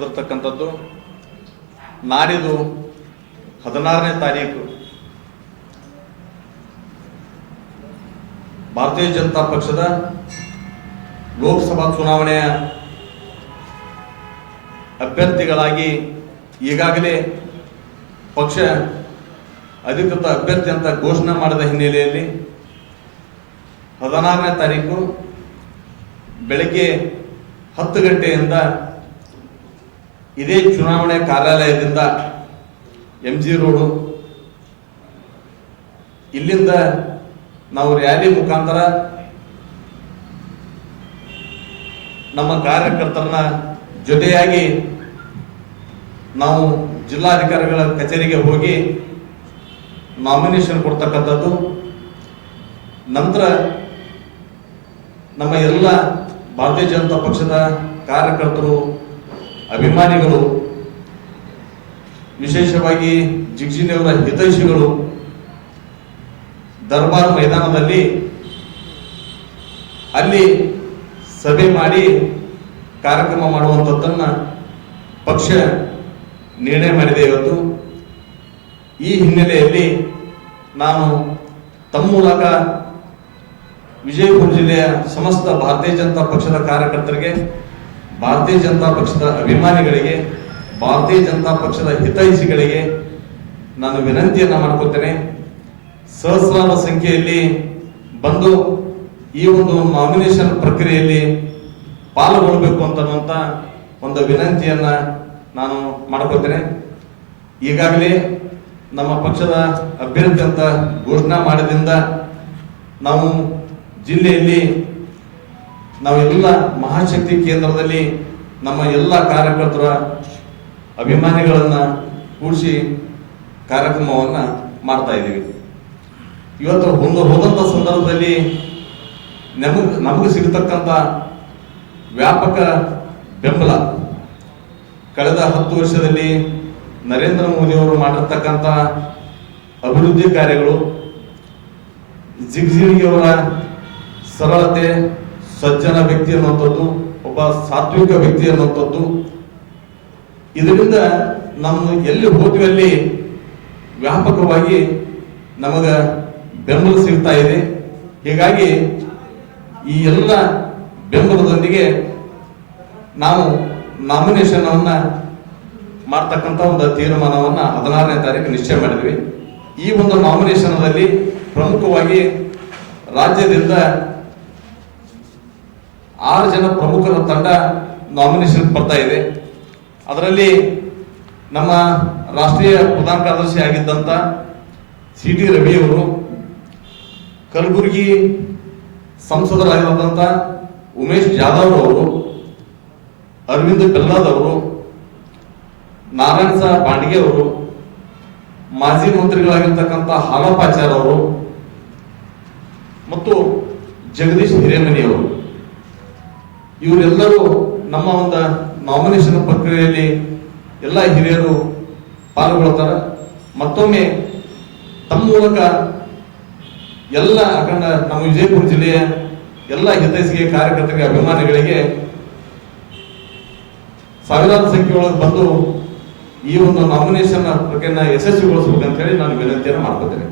ನಡೆದಿರ್ತಕ್ಕಂಥದ್ದು ನಾಡಿದು ಹದಿನಾರನೇ ತಾರೀಕು. ಭಾರತೀಯ ಜನತಾ ಪಕ್ಷದ ಲೋಕಸಭಾ ಚುನಾವಣೆಯ ಅಭ್ಯರ್ಥಿಗಳಾಗಿ ಈಗಾಗಲೇ ಪಕ್ಷ ಅಧಿಕೃತ ಅಭ್ಯರ್ಥಿ ಅಂತ ಘೋಷಣೆ ಮಾಡಿದ ಹಿನ್ನೆಲೆಯಲ್ಲಿ ಹದಿನಾರನೇ ತಾರೀಕು ಬೆಳಗ್ಗೆ ಹತ್ತು ಗಂಟೆಯಿಂದ ಇದೇ ಚುನಾವಣೆ ಕಾರ್ಯಾಲಯದಿಂದ ಎಂ ಜಿ ರೋಡು ಇಲ್ಲಿಂದ ನಾವು ರ್ಯಾಲಿ ಮುಖಾಂತರ ನಮ್ಮ ಕಾರ್ಯಕರ್ತರನ್ನ ಜೊತೆಯಾಗಿ ನಾವು ಜಿಲ್ಲಾಧಿಕಾರಿಗಳ ಕಚೇರಿಗೆ ಹೋಗಿ ನಾಮಿನೇಷನ್ ಕೊಡ್ತಕ್ಕಂಥದ್ದು. ನಂತರ ನಮ್ಮ ಎಲ್ಲ ಭಾರತೀಯ ಜನತಾ ಪಕ್ಷದ ಕಾರ್ಯಕರ್ತರು ಅಭಿಮಾನಿಗಳು, ವಿಶೇಷವಾಗಿ ಜಿಗ್ಜಿನಿಯವರ ಹಿತೈಷಿಗಳು, ದರ್ಬಾರ್ ಮೈದಾನದಲ್ಲಿ ಅಲ್ಲಿ ಸಭೆ ಮಾಡಿ ಕಾರ್ಯಕ್ರಮ ಮಾಡುವಂಥದ್ದನ್ನು ಪಕ್ಷ ನಿರ್ಣಯ ಮಾಡಿದೆ ಇವತ್ತು. ಈ ಹಿನ್ನೆಲೆಯಲ್ಲಿ ನಾನು ತಮ್ಮ ಮೂಲಕ ವಿಜಯಪುರ ಜಿಲ್ಲೆಯ ಸಮಸ್ತ ಭಾರತೀಯ ಜನತಾ ಪಕ್ಷದ ಕಾರ್ಯಕರ್ತರಿಗೆ ಭಾರತೀಯ ಜನತಾ ಪಕ್ಷದ ಅಭಿಮಾನಿಗಳಿಗೆ, ಭಾರತೀಯ ಜನತಾ ಪಕ್ಷದ ಹಿತೈಷಿಗಳಿಗೆ ನಾನು ವಿನಂತಿಯನ್ನ ಮಾಡ್ಕೊತೇನೆ. ಸಹಸ್ರಾರ ಸಂಖ್ಯೆಯಲ್ಲಿ ಬಂದು ಈ ಒಂದು ನಾಮಿನೇಷನ್ ಪ್ರಕ್ರಿಯೆಯಲ್ಲಿ ಪಾಲ್ಗೊಳ್ಬೇಕು ಅಂತ ಒಂದು ವಿನಂತಿಯನ್ನ ನಾನು ಮಾಡ್ಕೊತೇನೆ. ಈಗಾಗಲೇ ನಮ್ಮ ಪಕ್ಷದ ಅಭ್ಯರ್ಥಿ ಅಂತ ಘೋಷಣೆ ಮಾಡಿದಿಂದ ನಾವು ಜಿಲ್ಲೆಯಲ್ಲಿ ನಾವೆಲ್ಲ ಮಹಾಶಕ್ತಿ ಕೇಂದ್ರದಲ್ಲಿ ನಮ್ಮ ಎಲ್ಲ ಕಾರ್ಯಕರ್ತರ ಅಭಿಮಾನಿಗಳನ್ನ ಕೂಡಿಸಿ ಕಾರ್ಯಕ್ರಮವನ್ನ ಮಾಡ್ತಾ ಇದ್ದೀವಿ. ಇವತ್ತು ಒಂದು ಹೋದಂತ ಸಂದರ್ಭದಲ್ಲಿ ನಮಗ್ ನಮಗೆ ಸಿಗತಕ್ಕಂತ ವ್ಯಾಪಕ ಬೆಂಬಲ. ಕಳೆದ ಹತ್ತು ವರ್ಷದಲ್ಲಿ ನರೇಂದ್ರ ಮೋದಿ ಅವರು ಮಾಡಿರ್ತಕ್ಕಂಥ ಅಭಿವೃದ್ಧಿ ಕಾರ್ಯಗಳು ಜಿಗ್ಜಿಗಿಯವರ ಸರಳತೆ ಸಜ್ಜನ ವ್ಯಕ್ತಿ ಅನ್ನುವಂಥದ್ದು, ಒಬ್ಬ ಸಾತ್ವಿಕ ವ್ಯಕ್ತಿ ಅನ್ನುವಂಥದ್ದು. ಇದರಿಂದ ನಮ್ಮ ಎಲ್ಲಿ ಹೋದ್ವಿ ಅಲ್ಲಿ ವ್ಯಾಪಕವಾಗಿ ನಮಗ ಬೆಂಬಲ ಸಿಗ್ತಾ ಇದೆ. ಹೀಗಾಗಿ ಈ ಎಲ್ಲ ಬೆಂಬಲದೊಂದಿಗೆ ನಾವು ನಾಮಿನೇಷನ್ ಅನ್ನ ಮಾಡ್ತಕ್ಕಂಥ ಒಂದು ತೀರ್ಮಾನವನ್ನ ಹದಿನಾರನೇ ತಾರೀಕು ನಿಶ್ಚಯ ಮಾಡಿದ್ವಿ. ಈ ಒಂದು ನಾಮಿನೇಷನ್ ಪ್ರಮುಖವಾಗಿ ರಾಜ್ಯದಿಂದ ಆರು ಜನ ಪ್ರಮುಖರ ತಂಡ ನಾಮಿನೇಷನ್ ಬರ್ತಾ ಇದೆ. ಅದರಲ್ಲಿ ನಮ್ಮ ರಾಷ್ಟ್ರೀಯ ಪ್ರಧಾನ ಕಾರ್ಯದರ್ಶಿ ಆಗಿದ್ದಂಥ ಸಿ ಟಿ ರವಿ ಅವರು, ಕಲಬುರಗಿ ಸಂಸದರಾಗಿರುವಂತ ಉಮೇಶ್ ಜಾಧವ್ ಅವರು, ಅರವಿಂದ್ ಬೆಲ್ಲಾದ್ ಅವರು, ನಾರಾಯಣ ಸಾ ಪಾಂಡಿಗೆ ಅವರು, ಮಾಜಿ ಮಂತ್ರಿಗಳಾಗಿರ್ತಕ್ಕಂಥ ಹಾಲಪ್ಪಾಚಾರ್ ಅವರು ಮತ್ತು ಜಗದೀಶ್ ಹಿರೇಮನಿ ಅವರು. ಇವರೆಲ್ಲರೂ ನಮ್ಮ ಒಂದು ನಾಮಿನೇಷನ್ ಪ್ರಕ್ರಿಯೆಯಲ್ಲಿ ಎಲ್ಲ ಹಿರಿಯರು ಪಾಲ್ಗೊಳ್ತಾರೆ. ಮತ್ತೊಮ್ಮೆ ತಮ್ಮ ಮೂಲಕ ಎಲ್ಲ ಅಖಂಡ ನಮ್ಮ ವಿಜಯಪುರ ಜಿಲ್ಲೆಯ ಎಲ್ಲ ಹಿತೈಸಿಗೆ ಕಾರ್ಯಕರ್ತರಿಗೆ, ಅಭಿಮಾನಿಗಳಿಗೆ ಸಾವಿರಾರು ಸಂಖ್ಯೆಯೊಳಗೆ ಬಂದು ಈ ಒಂದು ನಾಮಿನೇಷನ್ ಪ್ರಕ್ರಿಯೆನ ಯಶಸ್ವಿಗೊಳಿಸಬೇಕಂತ ಹೇಳಿ ನಾನು ವಿನಂತಿಯನ್ನು ಮಾಡ್ಕೊತೇನೆ.